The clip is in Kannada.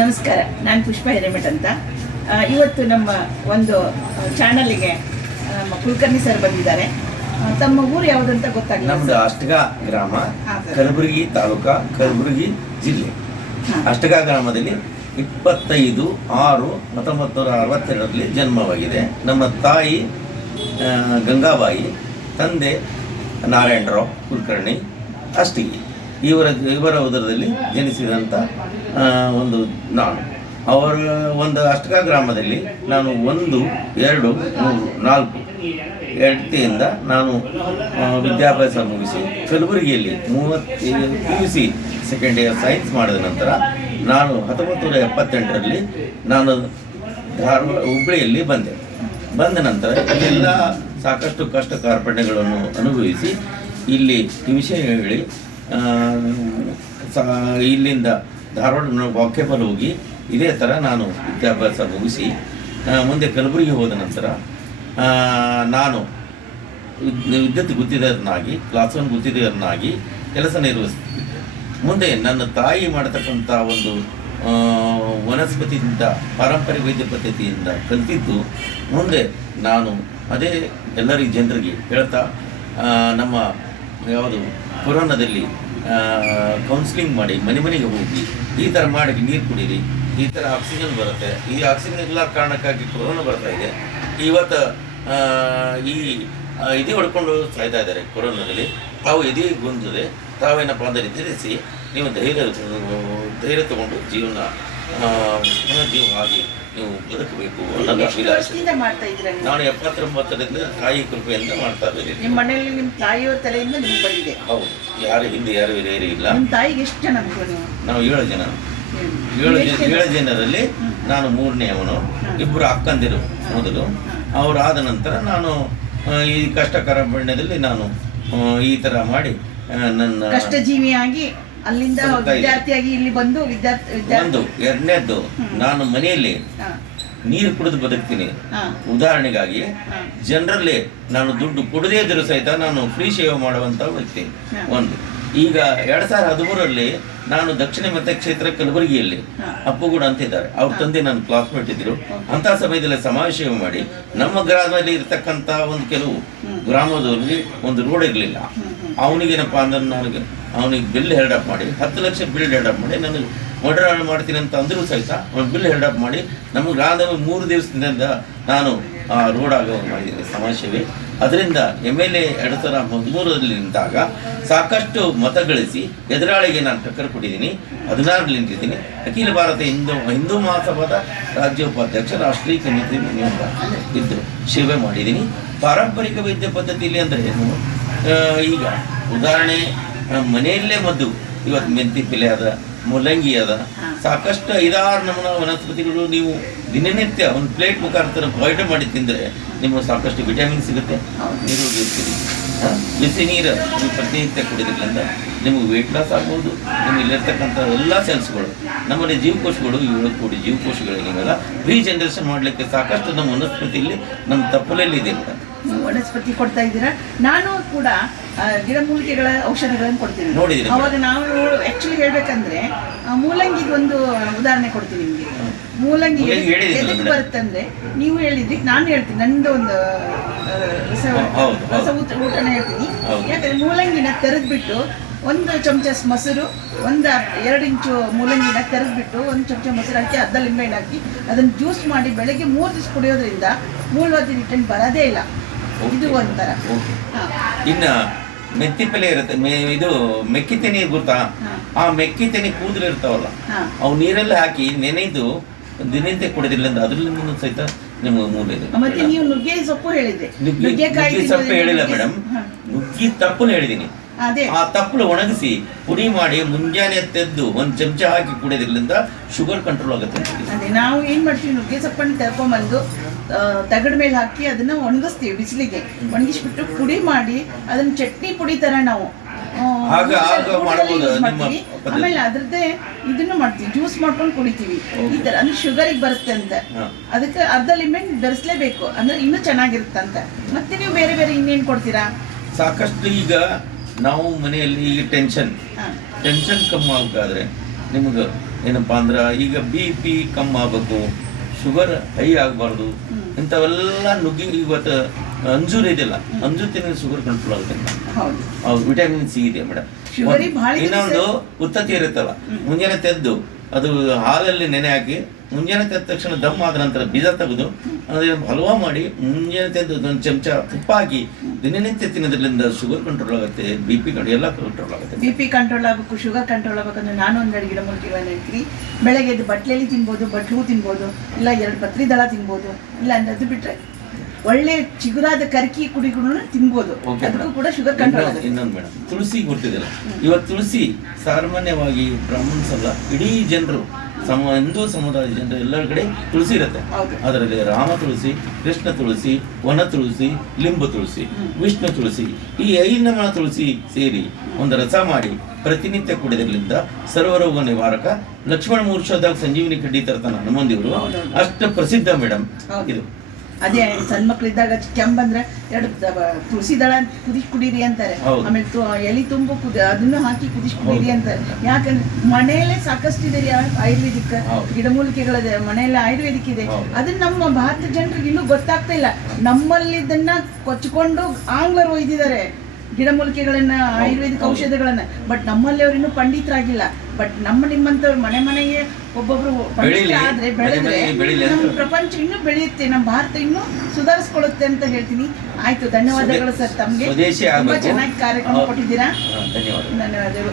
ನಮಸ್ಕಾರ, ನಾನು ಪುಷ್ಪ ಹಿರೇಮಠ ಅಂತ. ಇವತ್ತು ನಮ್ಮ ಒಂದು ಚಾನಲ್ಗೆ ನಮ್ಮ ಕುಲಕರ್ಣಿ ಸರ್ ಬಂದಿದ್ದಾರೆ. ತಮ್ಮ ಊರು ಯಾವುದಂತ ಗೊತ್ತಾಗಲ್ಲ. ನಮ್ದು ಅಷ್ಟಗ ಗ್ರಾಮ, ಕಲಬುರಗಿ ತಾಲೂಕಾ, ಕಲಬುರಗಿ ಜಿಲ್ಲೆ. ಅಷ್ಟಗ ಗ್ರಾಮದಲ್ಲಿ 25/6/1962 ಜನ್ಮವಾಗಿದೆ. ನಮ್ಮ ತಾಯಿ ಗಂಗಾಬಾಯಿ, ತಂದೆ ನಾರಾಯಣರಾವ್ ಕುಲಕರ್ಣಿ ಅಷ್ಟಗಿ. ಇವರ ಉದರದಲ್ಲಿ ಜನಿಸಿದಂಥ ನಾನು. ಅವರ ಒಂದು ಅಷ್ಟಗ ಗ್ರಾಮದಲ್ಲಿ ನಾನು 1, 2, 3, 4 ಹೆಂಡತಿಯಿಂದ ನಾನು ವಿದ್ಯಾಭ್ಯಾಸ ಮುಗಿಸಿ ಕಲಬುರಗಿಯಲ್ಲಿ PUC ಸೆಕೆಂಡ್ ಇಯರ್ ಸೈನ್ಸ್ ಮಾಡಿದ ನಂತರ ನಾನು 1978ರಲ್ಲಿ ನಾನು ಹುಬ್ಬಳ್ಳಿಯಲ್ಲಿ ಬಂದ ನಂತರ ಇಲ್ಲೆಲ್ಲ ಸಾಕಷ್ಟು ಕಷ್ಟ ಕಾರ್ಪಣ್ಯಗಳನ್ನು ಅನುಭವಿಸಿ ಇಲ್ಲಿ ಟ್ಯೂಷನ್ ಹೇಳಿ ಇಲ್ಲಿಂದ ಧಾರವಾಡ ವಾಕ್ಯಪಲ್ ಹೋಗಿ ಇದೇ ಥರ ನಾನು ವಿದ್ಯಾಭ್ಯಾಸ ಮುಗಿಸಿ ಮುಂದೆ ಕಲಬುರಗಿ ಹೋದ ನಂತರ ನಾನು ವಿದ್ಯುತ್ ಗುತ್ತಿಗೆದಾರನಾಗಿ, ಕ್ಲಾಸ್ 1 ಗುತ್ತಿಗೆದಾರನಾಗಿ ಕೆಲಸ ನಿರ್ವಹಿಸ್ತಿದ್ದೆ. ಮುಂದೆ ನನ್ನ ತಾಯಿ ಮಾಡತಕ್ಕಂಥ ಒಂದು ವನಸ್ಪತಿಯಿಂದ, ಪಾರಂಪರಿಕ ವೈದ್ಯ ಪದ್ಧತಿಯಿಂದ ಕಲಿತಿದ್ದು ಮುಂದೆ ನಾನು ಅದೇ ಎಲ್ಲರಿಗೆ ಜನರಿಗೆ ಹೇಳ್ತಾ ನಮ್ಮ ಯಾವುದು ಕೊರೋನಾದಲ್ಲಿ ಕೌನ್ಸಿಲಿಂಗ್ ಮಾಡಿ ಮನೆಗೆ ಹೋಗಿ ಈ ಥರ ಮಾಡಿ ನೀರು ಕುಡೀರಿ, ಈ ಥರ ಆಕ್ಸಿಜನ್ ಬರುತ್ತೆ, ಈ ಆಕ್ಸಿಜನ್ ಇಲ್ಲ ಕಾರಣಕ್ಕಾಗಿ ಕೊರೋನಾ ಬರ್ತಾ ಇದೆ. ಇವತ್ತು ಎದೆ ಹೊಡ್ಕೊಂಡು ಸಾಯ್ತಾ ಇದ್ದಾರೆ ಕೊರೋನಾದಲ್ಲಿ. ತಾವು ಎದೆ ಗುಂದಿದೆ, ತಾವೇನಪ್ಪ ಅಂದರೆ ತಿಳಿಸಿ ನೀವು ಧೈರ್ಯ ತಗೊಂಡು ಪುನರ್ಜೀವವಾಗಿ ನೀವು ಬದುಕಬೇಕು ಅನ್ನೋದು ಅಭಿಲಾಷೆ. ನಾನು 79ರಿಂದ ತಾಯಿ ಕೃಪೆಯಿಂದ ಮಾಡ್ತಾ ಇದ್ದೀನಿ. ನಿಮ್ಮ ಮನೆಯಲ್ಲಿ ನಿಮ್ಮ ತಾಯಿಯವರ ತಲೆಯಿಂದ ನಿಮ್ಗೆ ಬಂದಿದೆ? ಹೌದು, ಯಾರು ಹಿಂದೆ ಯಾರು ಹಿರಿಯರು ಇಲ್ಲ. ನಿಮ್ಮ ತಾಯಿಗೆ ಎಷ್ಟು ಜನ ಮಕ್ಕಳು? ನಾವು 7 ಜನ. 7 ಜನರಲ್ಲಿ ನಾನು 3ನೇ ಅವನು. 2 ಅಕ್ಕಂದಿರು ಮೊದಲು. ಅವರಾದ ನಂತರ ನಾನು ಈ ಕಷ್ಟ ಕಾರ್ಪಣ್ಯದಲ್ಲಿ ನಾನು ಈ ಥರ ಮಾಡಿ ನನ್ನ ಕಷ್ಟಜೀವಿಯಾಗಿ ಅಲ್ಲಿಂದ ವಿದ್ಯಾರ್ಥಿಯಾಗಿ ಇಲ್ಲಿ ಬಂದು ಒಂದು 2ನೇದ್ದು ನಾನು ಮನೆಯಲ್ಲಿ ನೀರು ಕುಡಿದು ಬದುಕ್ತೀನಿ. ಉದಾಹರಣೆಗಾಗಿ ಜನರಲ್ಲಿ ನಾನು ದುಡ್ಡು ಕೊಡದೇ ಇದ್ರೂ ಸಹಿತ ನಾನು ಫ್ರೀ ಸೇವೆ ಮಾಡುವಂಥ ವ್ಯಕ್ತಿ. ಒಂದು ಈಗ 2013ರಲ್ಲಿ ನಾನು ದಕ್ಷಿಣ ಮತಕ್ಷೇತ್ರ ಕಲಬುರಗಿಯಲ್ಲಿ ಅಪ್ಪುಗೂಡ ಅಂತಿದ್ದಾರೆ, ಅವ್ರ ತಂದೆ ನನ್ನ ಕ್ಲಾಸ್ಮೇಟ್ ಇದ್ರು. ಅಂಥ ಸಮಯದಲ್ಲಿ ಸಮಾಜ ಸೇವೆ ಮಾಡಿ ನಮ್ಮ ಗ್ರಾಮದಲ್ಲಿ ಇರ್ತಕ್ಕಂಥ ಒಂದು ಕೆಲವು ಗ್ರಾಮದಲ್ಲಿ ಒಂದು ರೋಡ್ ಇರಲಿಲ್ಲ. ಅವನಿಗೇನಪ್ಪ ಅಂದ್ರೆ ಅವನಿಗೆ ಬಿಲ್ ಹೆಲ್ಡಪ್ ಮಾಡಿ 10 ಲಕ್ಷ ಬಿಲ್ ಹೆಲ್ಡಪ್ ಮಾಡಿ ನನಗೆ ಮರ್ಡರ್ ಮಾಡ್ತೀನಿ ಅಂತ ಅಂದರೂ ಸಹಿತ ಅವ್ನು ಬಿಲ್ ಹೆಲ್ಡಪ್ ಮಾಡಿ ನಮ್ಮ ಗ್ರಾಮದಲ್ಲಿ 3 ದಿವಸದಿಂದ ನಾನು ರೋಡ್ ಆಗೋ ಮಾಡಿದ್ದೀನಿ ಸಮಾಜ ಸೇವೆ. ಅದರಿಂದ MLA 2013ರಲ್ಲಿ ನಿಂತಾಗ ಸಾಕಷ್ಟು ಮತ ಗಳಿಸಿ ಎದುರಾಳಿಗೆ ನಾನು ಟಕ್ಕರ್ ಕೊಟ್ಟಿದ್ದೀನಿ. 16ರಲ್ಲಿ ನಿಂತಿದ್ದೀನಿ. ಅಖಿಲ ಭಾರತ ಹಿಂದೂ ಮಹಾಸಭಾದ ರಾಜ್ಯ ಉಪಾಧ್ಯಕ್ಷ, ರಾಷ್ಟ್ರೀಯ ಸಮಿತಿ ಇದ್ದು ಸೇವೆ ಮಾಡಿದ್ದೀನಿ. ಪಾರಂಪರಿಕ ವೈದ್ಯ ಪದ್ಧತಿಯಲ್ಲಿ ಅಂದರೆ ಏನು, ಈಗ ಉದಾಹರಣೆ ಮನೆಯಲ್ಲೇ ಮದ್ದು, ಇವತ್ತು ಮೆಂತಿ ಪಿಲೆ ಅದ, ಮೂಲಂಗಿ ಅದ, ಸಾಕಷ್ಟು 5-6 ನಮೂನ ವನಸ್ಪತಿಗಳು ನೀವು ದಿನನಿತ್ಯ ಒಂದು ಪ್ಲೇಟ್ ಮುಖಾಂತರ ಬಾಯ್ಲ್ ಮಾಡಿ ತಿಂದರೆ ನಿಮಗೆ ಸಾಕಷ್ಟು ವಿಟಮಿನ್ ಸಿಗುತ್ತೆ, ನೀರು ಇರ್ತೀರಿ. ಬಿಸಿ ನೀರು ನೀವು ಪ್ರತಿನಿತ್ಯ ಕುಡಿದ್ರಿಂದ ನಿಮಗೆ ವೆಯ್ಟ್ ಲಾಸ್ ಆಗ್ಬೋದು. ನಿಮ್ಮಲ್ಲಿರ್ತಕ್ಕಂಥ ಎಲ್ಲ ಸೆಲ್ಸ್ಗಳು, ನಮ್ಮಲ್ಲಿ ಜೀವಕೋಶಗಳು 7 ಕೋಟಿ ಜೀವಕೋಶಗಳಿಗೆಲ್ಲ ರೀಜನರೇಷನ್ ಮಾಡಲಿಕ್ಕೆ ಸಾಕಷ್ಟು ನಮ್ಮ ವನಸ್ಪತಿಯಲ್ಲಿ ನಮ್ಮ ತಪ್ಪಲಲ್ಲಿ ಇದೆ. ವನಸ್ಪತಿ ಕೊಡ್ತಾ ಇದ್ದೀರಾ. ನಾನು ಕೂಡ ಗಿಡಮೂಲಿಕೆಗಳ ಔಷಧಿಗಳನ್ನು ಕೊಡ್ತೀನಿ. ಅವಾಗ ನಾವು ಆಕ್ಚುಲಿ ಹೇಳ್ಬೇಕಂದ್ರೆ ಮೂಲಂಗಿಗೆ ಒಂದು ಉದಾಹರಣೆ ಕೊಡ್ತೀನಿ ನಿಮಗೆ. ಮೂಲಂಗಿ ಎದಕ್ಕೆ ಬರುತ್ತಂದ್ರೆ, ನೀವು ಹೇಳಿದ್ರಿ, ನಾನು ಹೇಳ್ತೀನಿ ನಂದು ಒಂದು ಊಟನ ಹೇಳ್ತೀನಿ. ಯಾಕಂದ್ರೆ ಮೂಲಂಗಿನ ತೆರೆದ್ಬಿಟ್ಟು 1 ಚಮಚ ಮೊಸರು, 2 ಇಂಚು ಮೂಲಂಗಿನ ತೆರೆದ್ಬಿಟ್ಟು 1 ಚಮಚ ಮೊಸರು ಹಾಕಿ ಅರ್ಧ ಲಿಂಬೆಹಣ್ಣು ಹಾಕಿ ಅದನ್ನು ಜ್ಯೂಸ್ ಮಾಡಿ ಬೆಳಗ್ಗೆ 3 ದಿವಸ ಕುಡಿಯೋದ್ರಿಂದ ಮೂಲವಾದ ರಿಟರ್ನ್ ಬರೋದೇ ಇಲ್ಲ. ಇದು ಒಂಥರ. ಇನ್ನು ಮೆತ್ತಿಪಲ್ಲೆ ಇರುತ್ತೆ, ಇದು ಮೆಕ್ಕಿತೆನೆ ಗೊತ್ತಾ? ಆ ಮೆಕ್ಕಿತೆನೆ ಕೂದಲು ಇರ್ತಾವಲ್ಲ, ಅವು ನೀರಲ್ಲಿ ಹಾಕಿ ನೆನೆದು ದಿನನಿತ್ಯ ಕುಡಿದ್ರಿಂದ ಅದರಿಂದ ಸಹಿತ ನಿಮಗೆ ಮೂಲ ಇದೆ. ಮತ್ತೆ ನೀವು ನುಗ್ಗೆ ಸೊಪ್ಪು ಹೇಳಿದ್ರೆ, ನುಗ್ಗೆ ಸೊಪ್ಪು ಹೇಳಿಲ್ಲ ಮೇಡಮ್, ನುಗ್ಗಿ ತಪ್ಪಲು ಹೇಳಿದ್ದೀನಿ. ಆ ತಪ್ಪಲು ಒಣಗಿಸಿ ಪುಡಿ ಮಾಡಿ ಮುಂಜಾನೆ ತೆಗೆದು 1 ಚಮಚ ಹಾಕಿ ಕುಡಿಯೋದ್ರಿಂದ ಶುಗರ್ ಕಂಟ್ರೋಲ್ ಆಗುತ್ತೆ. ಅದೇ ನಾವು ಏನ್ ಮಾಡ್ತೀವಿ, ನುಗ್ಗೆ ಸೊಪ್ಪನ್ನು ತೆರ್ಕೊಂಡ್ಬಂದು ತಗಡ ಮೇಲೆ ಹಾಕಿ ಅದನ್ನ ಒಣಗಿಸ್ತೀವಿ, ಬಿಸಿಲಿಗೆ ಒಣಗಿಸ್ಬಿಟ್ಟು ಪುಡಿ ಮಾಡಿ ಅದನ್ನ ಚಟ್ನಿ ಪುಡಿ ತರ ನಾವು ಆಮೇಲೆ ಅದ್ರದ್ದೇ ಇದನ್ನು ಮಾಡ್ತೀವಿ, ಜ್ಯೂಸ್ ಮಾಡ್ಕೊಂಡು ಕುಡಿತೀವಿ. ಈ ತರ ಅಂದ್ರೆ ಶುಗರಿಗೆ ಬರುತ್ತೆ ಅಂತ. ಅದಕ್ಕೆ ಅರ್ಧ ಲಿಂಬೆಹಣ್ಣು ಬೆರೆಸಲೇಬೇಕು, ಅಂದ್ರೆ ಇನ್ನೂ ಚೆನ್ನಾಗಿರುತ್ತಂತ. ಮತ್ತೆ ನೀವು ಬೇರೆ ಬೇರೆ ಇನ್ನೇನು ಕೊಡ್ತೀರಾ? ಸಾಕಷ್ಟು ಈಗ ನಾವು ಮನೆಯಲ್ಲಿ ಈಗ ಟೆನ್ಷನ್ ಕಮ್ಮಿ ಆಗಬೇಕಾದ್ರೆ ನಿಮ್ಗೆ ಏನಪ್ಪಾ ಅಂದ್ರೆ ಈಗ BP ಕಮ್ಮಿ ಆಗಬೇಕು, ಶುಗರ್ ಹೈ ಆಗಬಾರ್ದು, ಇಂಥವೆಲ್ಲ ನುಗ್ಗಿ ಇವತ್ತು ಅಂಜೂರ ಇದೆಯಲ್ಲ, ಅಂಜೂರ ತಿನ್ನ ಶುಗರ್ ಕಂಟ್ರೋಲ್ ಆಗುತ್ತೆ. ಹೌದು, ವಿಟಮಿನ್ ಸಿ ಇದೆ ಮೇಡಮ್. ಇನ್ನೊಂದು ಉತ್ತತ್ತಿ ಇರುತ್ತಲ್ಲ, ಮುಂಜಾನೆ ತೆದ್ದು ಅದು ಹಾಲಲ್ಲಿ ನೆನೆ ಹಾಕಿ ಮುಂಜಾನೆ ತೆದ್ದ ತಕ್ಷಣ ದಮ್ ಆದ ನಂತರ ಬೀಜ ತೆಗೆದು ಅದನ್ನು ಹಲ್ವಾ ಮಾಡಿ ಮುಂಜಾನೆ ತೆಗೆದು ಒಂದು ಚಮಚ ತುಪ್ಪ ಹಾಕಿ ದಿನನಿತ್ಯ ತಿನ್ನೋದ್ರಿಂದ ಶುಗರ್ ಕಂಟ್ರೋಲ್ ಆಗುತ್ತೆ, BP ಎಲ್ಲ ಕಂಟ್ರೋಲ್ ಆಗುತ್ತೆ. BP ಕಂಟ್ರೋಲ್ ಆಗಬೇಕು, ಶುಗರ್ ಕಂಟ್ರೋಲ್ ಆಗಬೇಕಂದ್ರೆ ನಾನು ಒಂದೆರಡು ಗಿಡಮೂಲಿಕೆಗಳನ್ನ ಹೇಳ್ತೀನಿ. ಬೆಳಗ್ಗೆ ಎದ್ದು ಬಟ್ಲೆಲಿ ತಿನ್ಬೋದು, ಬಟ್ಲು ತಿನ್ಬೋದು, ಇಲ್ಲ 2 ಪತ್ರಿ ದಳ ತಿನ್ಬೋದು, ಇಲ್ಲ ಅಂದ್ರೆ ಅದು ಬಿಟ್ಟರೆ ಒಳ್ಳೆ ಚಿಗುರಾದ ಕರ್ಕಿ ಕುಡಿಗಳು ತಿನ್ಬೋದು, ಅದಕ್ಕೂ ಕೂಡ ಶುಗರ್ ಕಂಟ್ರೋಲ್ ಆಗುತ್ತೆ. ಇನ್ನೊಂದು ಮೇಡಮ್, ತುಳಸಿ ಗೊತ್ತಿದಿಲ್ಲ. ಇವತ್ತು ತುಳಸಿ ಸಾಮಾನ್ಯವಾಗಿ ಬ್ರಾಹ್ಮಣ್ಸ್ ಅಲ್ಲ, ಇಡೀ ಜನರು ಹಿಂದೂ ಸಮುದಾಯದ ಜನರು ಎಲ್ಲರ ಕಡೆ ತುಳಸಿ ಇರುತ್ತೆ. ಅದರಲ್ಲಿ ರಾಮ ತುಳಸಿ, ಕೃಷ್ಣ ತುಳಸಿ, ವನ ತುಳಸಿ, ಲಿಂಬು ತುಳಸಿ, ವಿಷ್ಣು ತುಳಸಿ, ಈ 5 ನಮೂನ ತುಳಸಿ ಸೇರಿ ಒಂದು ರಸ ಮಾಡಿ ಪ್ರತಿನಿತ್ಯ ಕುಡಿದ್ರಿಂದ ಸರ್ವರೋಗ ನಿವಾರಕ. ಲಕ್ಷ್ಮಣ ಮೂರ್ಛೋದಾಗ ಸಂಜೀವಿನಿ ಕಡ್ಡಿ ತರ್ತಾನ ಹನುಮಂದಿವರು, ಅಷ್ಟು ಪ್ರಸಿದ್ಧ ಮೇಡಮ್ ಇದು. ಅದೇ ಸಣ್ಣ ಮಕ್ಳಿದ್ದಾಗ ಕೆಂಬಂದ್ರೆ 2 ತುಳಸಿ ದಳ ಕುಡೀರಿ ಅಂತಾರೆ, ಆಮೇಲೆ ಎಲಿ ತುಂಬು ಅದನ್ನು ಹಾಕಿ ಕುದಿಸಿ ಅಂತಾರೆ. ಯಾಕಂದ್ರೆ ಮನೆಯಲ್ಲೇ ಸಾಕಷ್ಟು ಇದೆ ಆಯುರ್ವೇದಿಕ್ ಗಿಡಮೂಲಿಕೆಗಳ, ಮನೆಯಲ್ಲೇ ಆಯುರ್ವೇದಿಕ್ ಇದೆ. ಅದನ್ನ ನಮ್ಮ ಭಾರತ ಜನರಿಗೆ ಇನ್ನೂ ಗೊತ್ತಾಗ್ತಾ ಇಲ್ಲ. ನಮ್ಮಲ್ಲಿ ಇದನ್ನ ಕೊಚ್ಚಿಕೊಂಡು ಆಂಗ್ಲರು ಒಯ್ದಿದ್ದಾರೆ ಗಿಡಮೂಲಿಕೆಗಳನ್ನ, ಆಯುರ್ವೇದಿಕ್ ಔಷಧಗಳನ್ನ. ಬಟ್ ನಮ್ಮಲ್ಲಿ ಅವ್ರು ಇನ್ನೂ ಪಂಡಿತರಾಗಿಲ್ಲ. ಬಟ್ ನಿಮ್ಮಂತವ್ರು ಮನೆಗೆ ಒಬ್ಬೊಬ್ರು ಆದ್ರೆ ಬೆಳೆದ್ರೆ ನಮ್ಮ ಪ್ರಪಂಚ ಇನ್ನೂ ಬೆಳೆಯುತ್ತೆ, ನಮ್ಮ ಭಾರತ ಇನ್ನೂ ಸುಧಾರಿಸ್ಕೊಳ್ಳುತ್ತೆ ಅಂತ ಹೇಳ್ತೀನಿ. ಆಯ್ತು, ಧನ್ಯವಾದಗಳು ಸರ್. ತಮ್ಗೆ ತುಂಬಾ ಚೆನ್ನಾಗಿ ಕಾರ್ಯಕ್ರಮ ಕೊಟ್ಟಿದ್ದೀರಾ. ಧನ್ಯವಾದಗಳು.